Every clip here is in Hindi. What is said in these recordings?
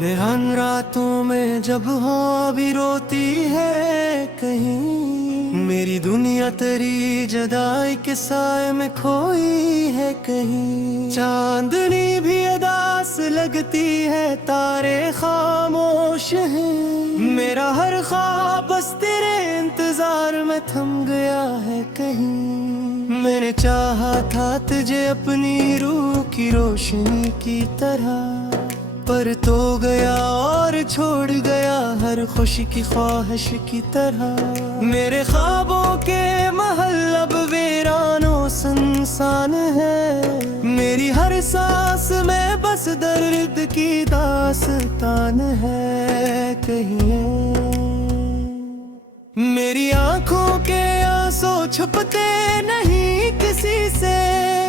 रेहान रातों में जब हवा भी रोती है कहीं, मेरी दुनिया तेरी जदाई के साए में खोई है कहीं। चांदनी भी अदास लगती है, तारे खामोश हैं, मेरा हर ख्वाब बस तेरे इंतजार में थम गया है कहीं। मैंने चाहा था तुझे अपनी रूह की रोशनी की तरह, पर तो गया और छोड़ गया हर खुशी की ख्वाहिश की तरह। मेरे ख्वाबों के महल अब वीरानो सुनसान है, मेरी हर सांस में बस दर्द की दास्तान है कहीं। मेरी आंखों के आंसू छुपते नहीं किसी से,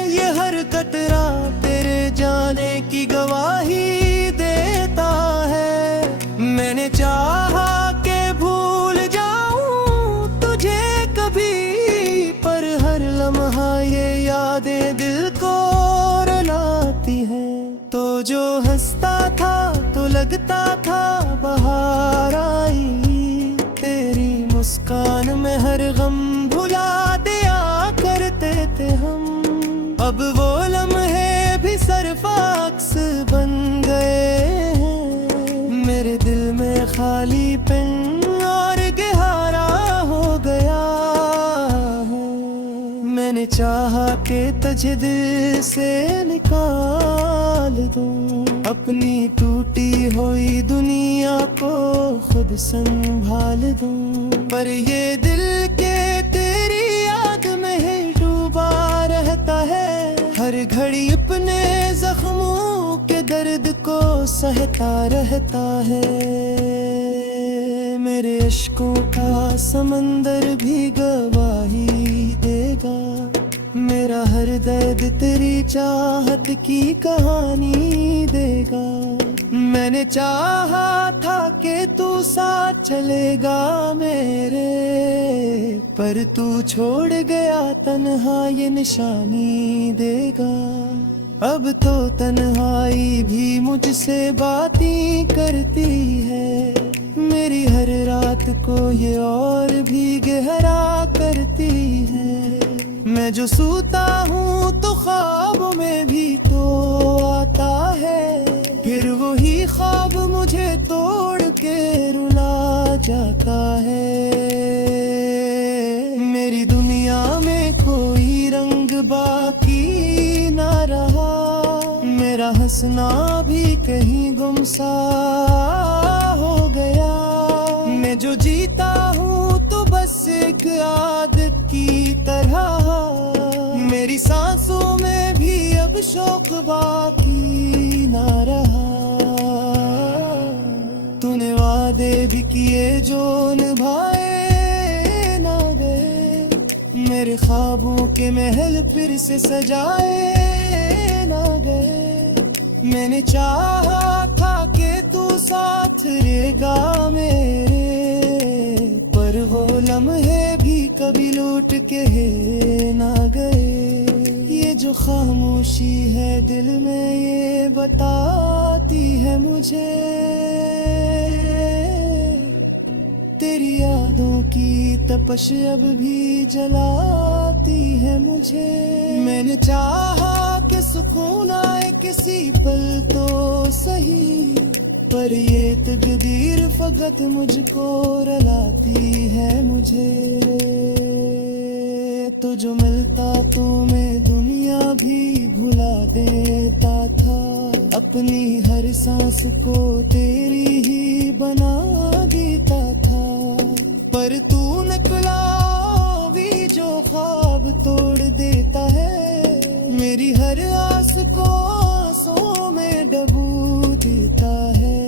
ये हर कतरा तेरे जाने की गवाही देता है। मैंने चाहा के भूल जाऊं तुझे कभी, पर हर लम्हा ये यादें दिल को रुलाती हैं। तो जो हंसता था तो लगता था बहार आई, तेरी मुस्कान में हर गम भुला दिया करते थे हम। अब वो लम्हे भी सरफाक्स बन गए हैं, मेरे दिल में खालीपन और गहरा हो गया है। मैंने चाहा कि तुझे दिल से निकाल दूं, अपनी टूटी हुई दुनिया को खुद संभाल दूं, पर ये दिल के तेरी याद में ही डूबा रहता है। हर घड़ी अपने जख्मों के दर्द को सहता रहता है। मेरे इश्कों का समंदर भी गवाही देगा, मेरा हर दर्द तेरी चाहत की कहानी देगा। मैंने चाहा था कि तू साथ चलेगा मेरे, पर तू छोड़ गया तन्हा ये निशानी देगा। अब तो तन्हाई भी मुझसे बातें करती है, मेरी हर रात को ये और भी गहरा करती है। मैं जो सोता हूँ तो ख्वाब में भी तो आता है, फिर वही ख्वाब मुझे तोड़ के रुला जाता है। मेरी दुनिया में कोई रंग बाकी ना रहा, मेरा हंसना भी कहीं गुमसा हो गया। मैं जो जीता हूँ तो बस एक आदत की तरह, मेरी सांसों में भी अब शौक बाकी ना रहा। तूने वादे भी किए जो निभाए ना गए, मेरे ख्वाबों के महल फिर से सजाए ना गए। मैंने चाहा था कि तू साथ रहेगा मेरे, पर वो लम्हे भी कभी लौट के ना गए। ये जो खामोशी है दिल में ये बताती है मुझे, तेरी यादों की तपश अब भी जलाती है मुझे। मैंने चाहा कि सुकून आए किसी पल तो सही, पर ये तकदीर फकत मुझको रुलाती है मुझे। तो जो मिलता तो मैं दुनिया भी भुला देता था, अपनी हर सांस को तेरी ही बना देता था। पर तू निकला भी जो ख्वाब तोड़ देता है, मेरी हर आस को आंसुओं में डुबो देता है।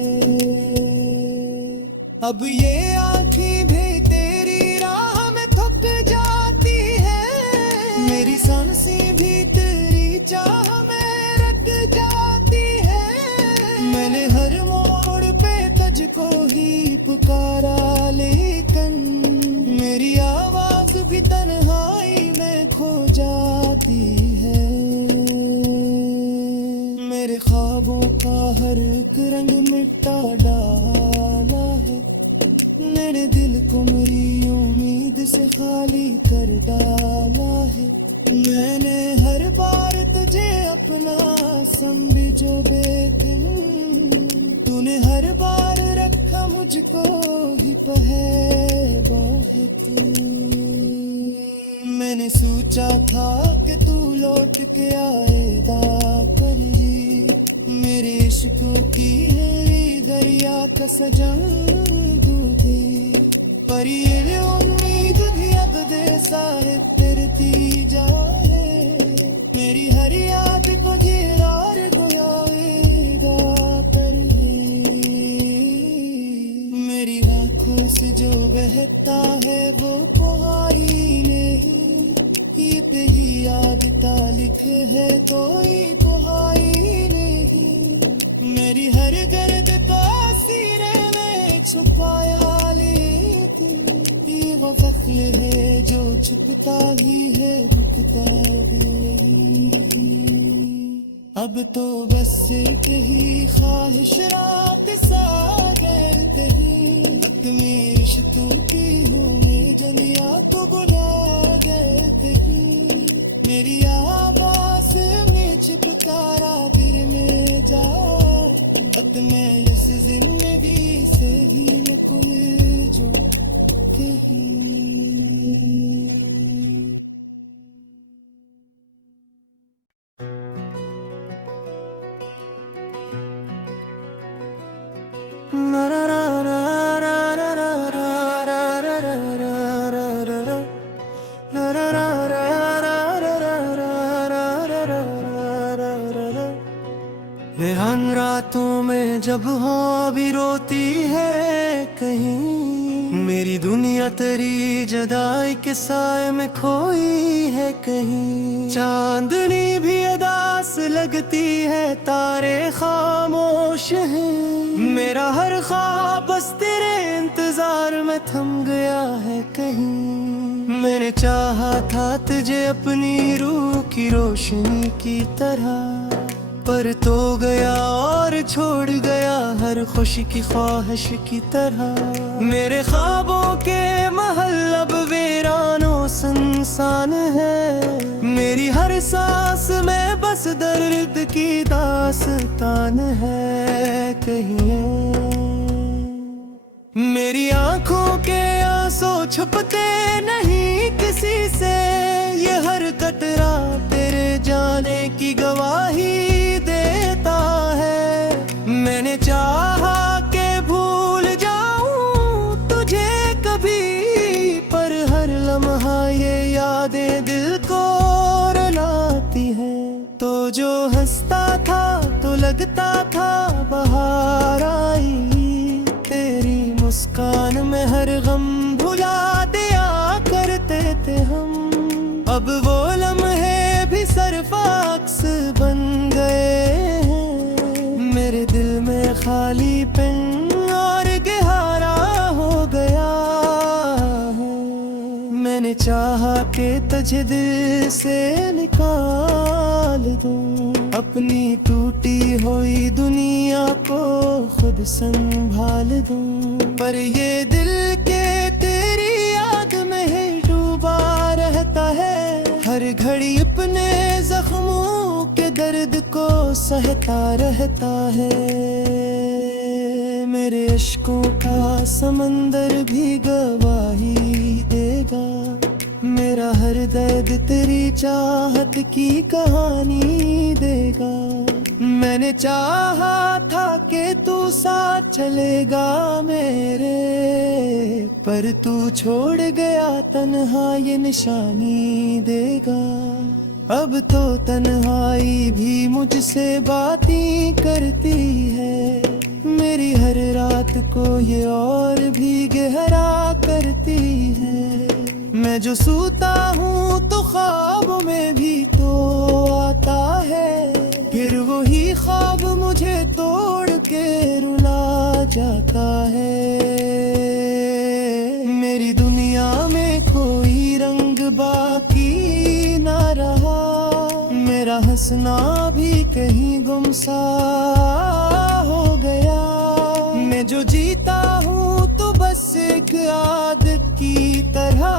अब ये आँखें भी तेरी राह में थक जाती है, मेरी सांसें भी तेरी चाह में रट जाती है। मैंने हर मोड़ पे तुझको ही पुकारा, लेकिन मेरी आवाज भी तन्हाई में खो जाती है। मेरे ख्वाबों का हर एक रंग मिटा डाला है, मेरे दिल को मेरी उम्मीद से खाली कर डाला है। मैंने हर बार तुझे अपना समझो बेकन, तूने हर बार रखा मुझको ही पहे बहुत। मैंने सोचा था कि तू लौट के आएगा, पर ये मेरे इश्क़ों की है दरिया का सजन दूधी। पर ये उम्मीद भी अब दे साहिब तेरती जाए, मेरी हर याद को दीदार गोयाएगा कर मेरी आँखों से जो बहता है वो पुहारी नहीं, ये पे ही याद तालिक है कोई पुहारी नहीं। मेरी हर गर्द का सीने में छुपाया लेकिन ये वो वक्त है जो छुपता ही है रुकता नहीं। अब तो बस एक ही ख्वाहिश रात सा कहते हैं, मेरे रिश्तों की हूँ मैं जलिया तो गुनाह कहते हैं। मेरी आवाज़ में छिपकारा फिर में जाए, अब मैं इस जिंदगी से ही न कोई जो कहीं। रेहान रातों में जब हाँ भी रोती है कहीं, मेरी दुनिया तेरी जदाई के साए में खोई है कहीं। चांदनी भी अदास लगती है, तारे खामोश हैं, मेरा हर ख्वाब बस तेरे इंतजार में थम गया है कहीं। मैंने चाहा था तुझे अपनी रूह की रोशनी की तरह, पर तो गया और छोड़ गया हर खुशी की ख्वाहिश की तरह। मेरे ख्वाबों के महल अब वीरानो सुनसान है, मेरी हर सांस में बस दर्द की दास्तान है कहीं। मेरी आंखों के आंसू छुपते नहीं किसी से, ये हर कतरा तेरे जाने की गवाही देता है। मैंने चाहा के भूल जाऊं तुझे कभी, पर हर लम्हा ये यादें दिल को रुलाती है। तो जो हंसता था तो लगता था बाहर आई, तेरी मुस्कान में हर गम भुला दिया करते थे हम। अब वो लम्हे भी सरफाक्स बन गए हैं, मेरे दिल में खालीपन और गहरा हो गया है। मैंने चाहा कि तुझे दिल से निकाल दूं, अपनी टूटी हुई दुनिया को खुद संभाल दूं, पर ये दिल के तेरी याद में ही डूबा रहता है। हर घड़ी अपने जख्मों के दर्द को सहता रहता है। मेरे इश्कों का समंदर भी गवाही देगा, मेरा हर दर्द तेरी चाहत की कहानी देगा। मैंने चाहा था कि तू साथ चलेगा मेरे, पर तू छोड़ गया तन्हा ये निशानी देगा। अब तो तन्हाई भी मुझसे बातें करती है, मेरी हर रात को ये और भी गहरा करती है। मैं जो सोता हूँ तो ख्वाब में भी तो आता है, फिर वही ख्वाब मुझे तोड़ के रुला जाता है। सा हो गया। मैं जो जीता हूँ तो बस एक आदत की तरह,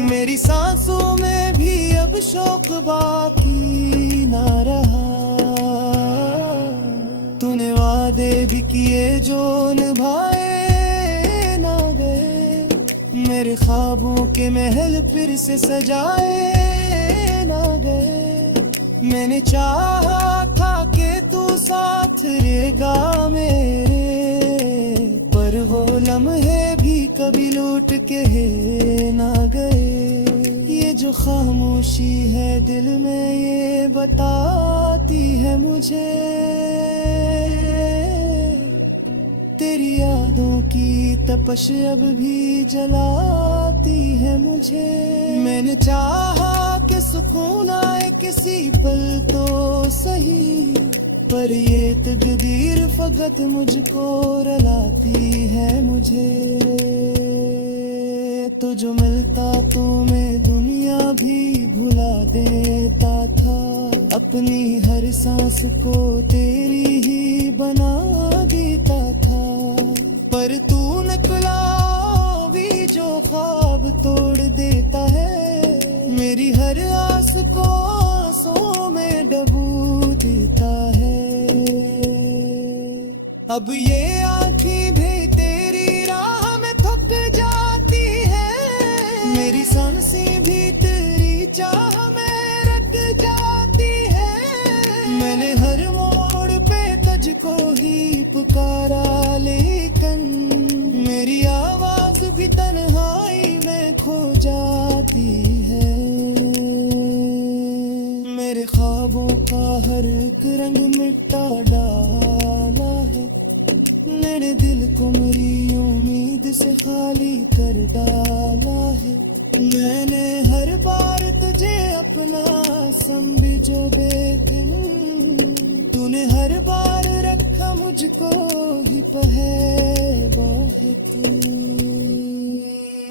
मेरी सांसों में भी अब शौक बाकी ना रहा। तूने वादे भी किए जो निभाए ना गए, मेरे ख्वाबों के महल फिर से सजाए ना गए। मैंने चाहा था कि तू साथ रहेगा मेरे, पर वो लम्हे भी कभी लौट के ना गए। ये जो खामोशी है दिल में ये बताती है मुझे, तेरी यादों की तपश अब भी जलाती है मुझे। मैंने चाहा कि सुकून आए किसी पल तो सही, पर ये तकदीर फकत मुझको रुलाती है मुझे। तो जो मिलता तो मैं दुनिया भी भुला देता था, अपनी हर सांस को तेरी ही बना देता था। पर तू निकला भी जो ख्वाब तोड़ देता है, मेरी हर आस को आंसुओं में डबो देता है। अब ये आँखें भी तेरी राह में थक जाती है, मेरी सांसें भी तेरी चाह में रट जाती है। मैंने हर मोड़ पे तुझको ही पुकारा, लेकिन मेरी आवाज भी तन्हाई में खो जाती है। मेरे ख्वाबों का हर एक रंग मिटा डाला है, मेरे दिल को मेरी उम्मीद से खाली कर डाला है। मैंने हर बार तुझे अपना समझो बेकन, तूने हर बार रखा मुझको ही पहेला है तू।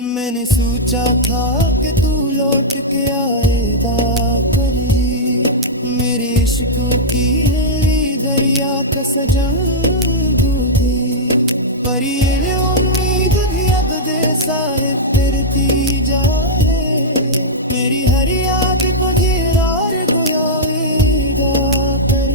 मैंने सोचा था कि तू लौट के आएगा, पर मेरे इश्क की है दरिया का सजन दूधी। पर ये उम्मीद भी अब दे साहिब फिरती जाए, मेरी हर याद तुझे रार गुयाएगा कर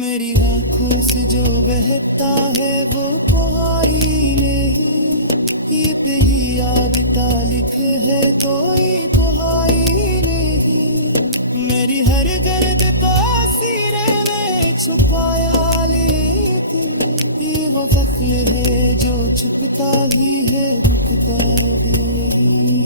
मेरी आँखों से जो बहता है वो पुहारी नहीं, ये पे ही याद तालिक है कोई पुहारी नहीं। मेरी हर दर्द तासीरे में छुपाया, लेकिन ये वो फख्र है जो छुपता ही है रुकता नहीं।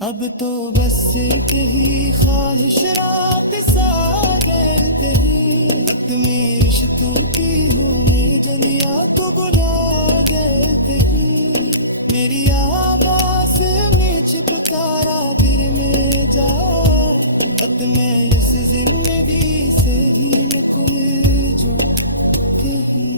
अब तो बस एक ही ख्वाहिश रात सा कहते हैं, तुम्हें रिश्तों की हूँ मैं जलिया तो बुला कहते हैं। मेरी आवाज़ में छिपकारा फिर में जाए, अब मैं इस जिंदगी से ही निकल जो कहीं।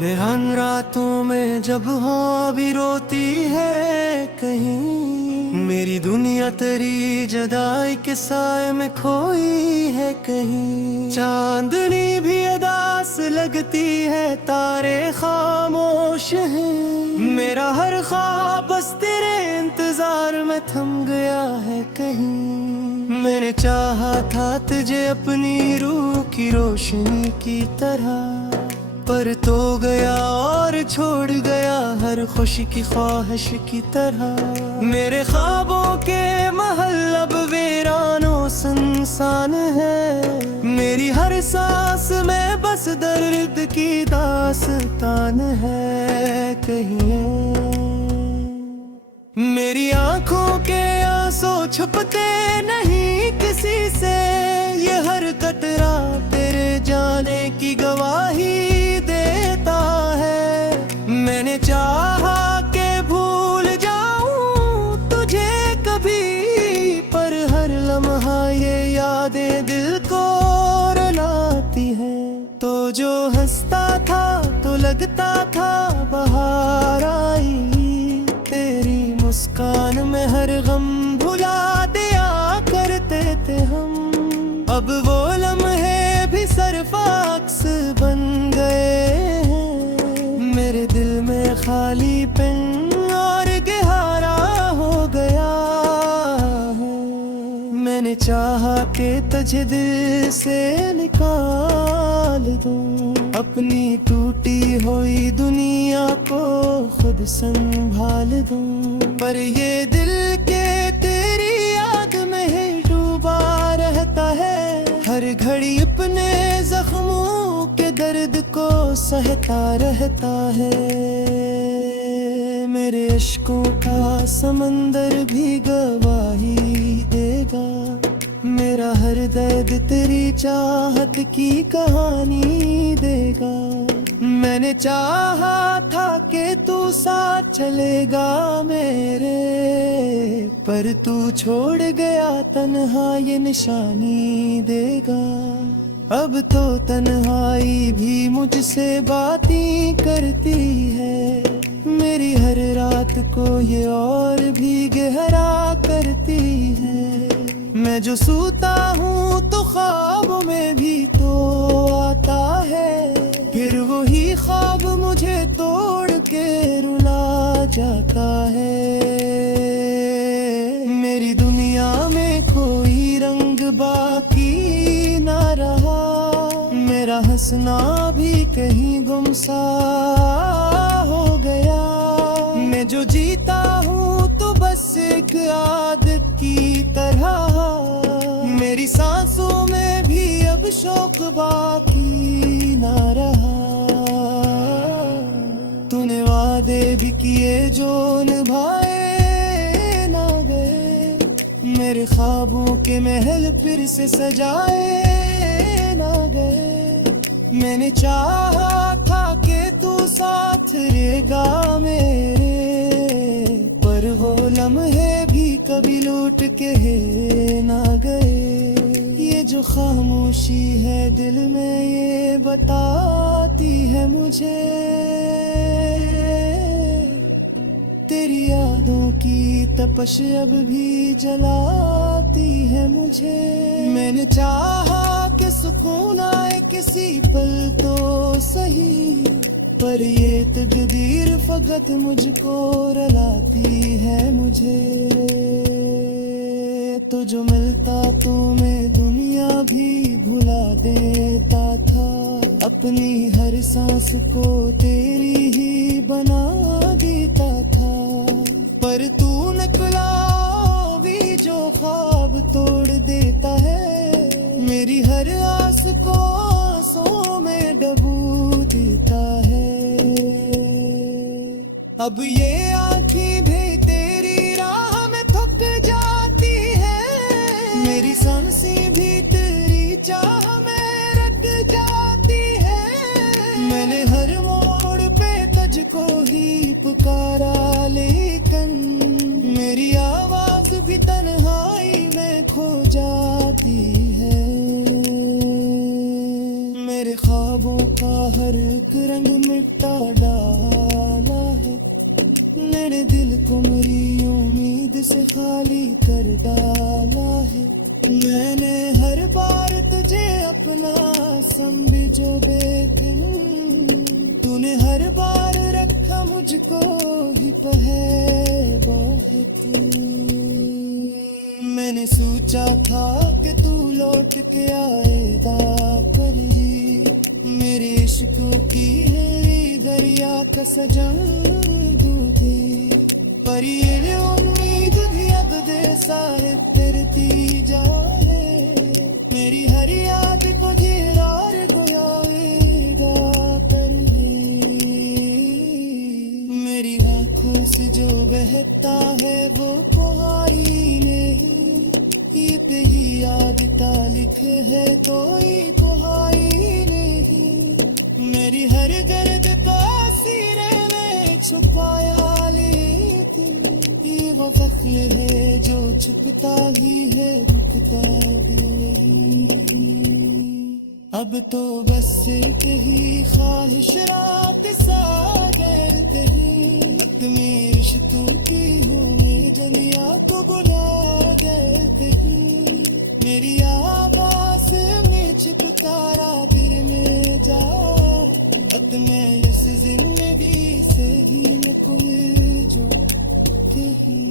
रेहान रातों में जब हो भी रोती है कहीं, मेरी दुनिया तेरी जदाई के साए में खोई है कहीं। चांदनी भी अदास लगती है, तारे खामोश हैं, मेरा हर ख्वाब बस तेरे इंतजार में थम गया है कहीं। मैंने चाहा था तुझे अपनी रूह की रोशनी की तरह, पर तो गया और छोड़ गया हर खुशी की ख्वाहिश की तरह। मेरे ख्वाबों के महल अब वीरानो सुनसान है, मेरी हर सांस में बस दर्द की दास्तान है कहीं। मेरी आंखों के आंसू छुपते नहीं किसी से, ये हर कतरा तेरे जाने की गवाही देता है। मैंने चाहा के भूल जाऊं तुझे कभी, पर हर लम्हा ये यादें दिल को रुलाती है। तो जो हंसता था तो लगता था बाहर आई, तेरी मुस्कान में हर गम भुला दिया करते थे हम। अब वो लम्हे भी सरफाक्स बन गए हैं, मेरे दिल में खालीपन और गहरा हो गया है। मैंने चाहा कि तुझे दिल से निकाल दूं, अपनी टूटी हुई दुनिया को खुद संभाल दूं, पर ये दिल के तेरी याद में ही डूबा रहता है। हर घड़ी अपने जख्मों के दर्द को सहता रहता है। मेरे इश्कों का समंदर भी गवाही देगा, मेरा हर दर्द तेरी चाहत की कहानी देगा। मैंने चाहा था कि तू साथ चलेगा मेरे, पर तू छोड़ गया तन्हा ये निशानी देगा। अब तो तन्हाई भी मुझसे बातें करती है, मेरी हर रात को ये और भी गहरा करती है। मैं जो सोता हूँ तो ख्वाब में भी तो आता है, फिर वही ख्वाब मुझे तोड़ के रुला जाता है। मेरी दुनिया में कोई रंग बाकी ना रहा, मेरा हंसना भी कहीं गुमसा हो गया। मैं जो जीता हूँ तो बस एक आदत की तरह, मेरी सांसों में भी अब शौक बाकी ना रहा। तूने वादे भी किए जो निभाए ना गए, मेरे ख्वाबों के महल फिर से सजाए ना गए। मैंने चाहा था कि तू साथ रहेगा मेरे, पर वो लम्हे भी कभी लूट के ना गए। ये जो खामोशी है दिल में ये बताती है मुझे, तेरी यादों की तपश अब भी जलाती है मुझे। मैंने चाहा कि सुकून आए किसी पल तो सही, पर ये तकदीर फकत मुझको रुलाती है मुझे। तो जो मिलता तो मैं दुनिया भी भुला देता था, अपनी हर सांस को तेरी ही बना देता था। पर तू निकला भी जो ख्वाब तोड़ देता है, मेरी हर आस को आंसुओं में डबो देता है। अब ये आँखें भी तेरी राह में थक जाती है, मेरी सांसें भी तेरी चाह में रट जाती है। मैंने हर मोड़ पे तुझको ही पुकारा, लेकिन मेरी आवाज भी तन्हाई में खो जाती है। मेरे ख्वाबों का हर एक रंग मिटा डाला है, मेरे दिल को मेरी उम्मीद से खाली कर डाला है। मैंने हर बार तुझे अपना समझो बेखन, तूने हर बार रखा मुझको ही पहे बहुत। मैंने सोचा था कि तू लौट के आएगा, पर मेरे इश्कों की है दरिया का सजन दूधी। पर ये उम्मीद भी अब दे सारे तेरती जाए, मेरी हर याद को जिरार गोयाएगा कर मेरी आँखों से जो बहता है वो पुहारी नहीं, ये पे ही याद तालिक है कोई पुहारी नहीं। मेरी हर गर्द को सीने में छुपाया लेकिन ये वो फख्र है जो छुपता ही है, रुकता भी नहीं। अब तो बस एक ही ख्वाहिश रात सा कहते हैं, अपने रिश्तों की हो में जलिया तो बुला देते हैं। मेरी आवाज़ में छिपकारा बिर में जा, अब मैं इस जिंदगी से ही न कुल जो कहीं।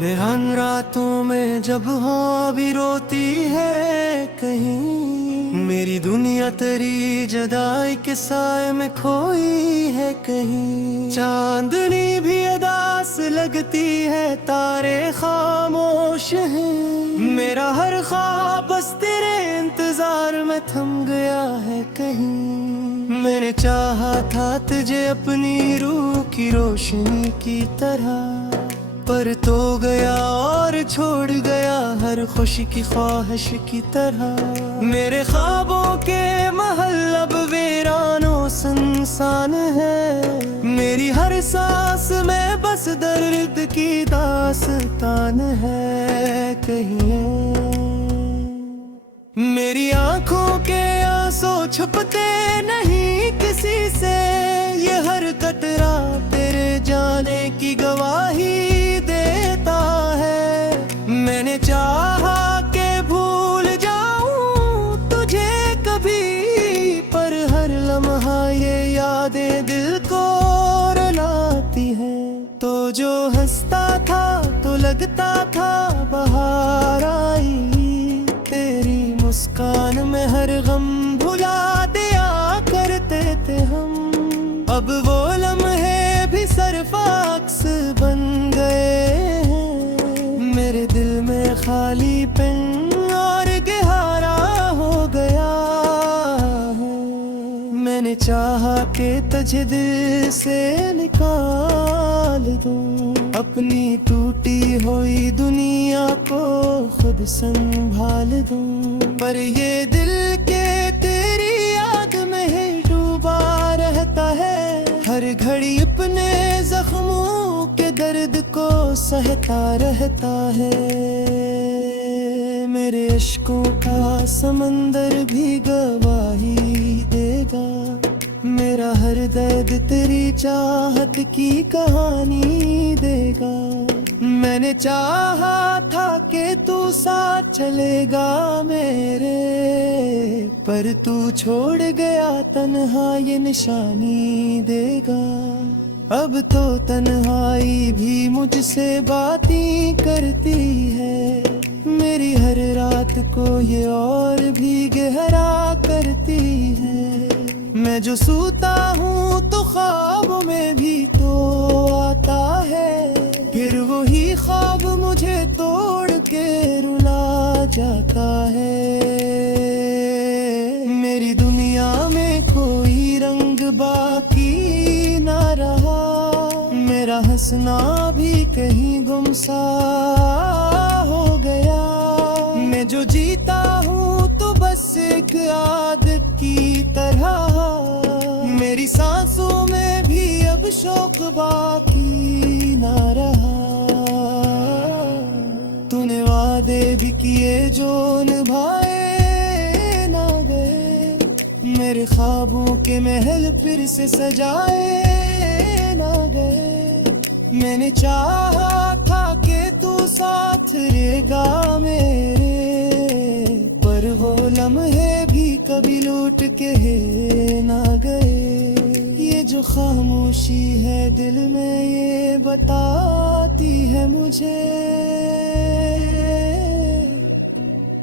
रेहान रातों में जब हाँ भी रोती है कहीं, मेरी दुनिया तेरी जुदाई के साए में खोई है कहीं। चांदनी भी अदास लगती है, तारे खामोश हैं, मेरा हर ख्वाब बस तेरे इंतजार में थम गया है कहीं। मैंने चाहा था तुझे अपनी रूह की रोशनी की तरह, पर तो गया और छोड़ गया हर खुशी की ख्वाहिश की तरह। मेरे ख्वाबों के महल अब वीरानो सुनसान है, मेरी हर सांस में बस दर्द की दास्तान है कहीं। मेरी आंखों के आंसू छुपते नहीं किसी से, ये हर कतरा तेरे जाने की गवाही देता है। मैंने चाहा के भूल जाऊं तुझे कभी, पर हर लम्हा ये यादें दिल को रुलाती है। तो जो हंसता था तो लगता था बहार आई, तेरी मुस्कान में हर गम भुला दिया करते थे हम। अब वो लम्हे भी सरफाक्स बन गए हैं, मेरे दिल में खालीपन और गहरा हो गया है। मैंने चाहा कि तुझे दिल से निकाल दूं, अपनी टूटी हुई दुनिया को खुद संभाल दूं, पर ये दिल के तेरी याद में ही डूबा रहता है। हर घड़ी अपने जख्मों के दर्द को सहता रहता है। मेरे इश्कों का समंदर भी गवाही देगा, मेरा हर दर्द तेरी चाहत की कहानी देगा। मैंने चाहा था कि तू साथ चलेगा मेरे, पर तू छोड़ गया तन्हा ये निशानी देगा। अब तो तन्हाई भी मुझसे बातें करती है, मेरी हर रात को ये और भी गहरा करती है। मैं जो सोता हूँ तो ख्वाब में भी तो आता है, फिर वही ख्वाब मुझे तोड़ के रुला जाता है। मेरी दुनिया में कोई रंग बाकी ना रहा, मेरा हंसना भी कहीं गुमसा हो गया। मैं जो जीता हूँ तो बस एक आदत की तरह, मेरी सांसों में भी अब शौक बाकी ना रहा। तूने वादे भी किए जो निभाए ना गए, मेरे ख्वाबों के महल फिर से सजाए ना गए। मैंने चाहा था कि तू साथ रहेगा मेरे, पर वो लम्हे भी कभी लौट के ना गए। ये जो खामोशी है दिल में ये बताती है मुझे,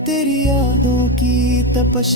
तेरी यादों की तपश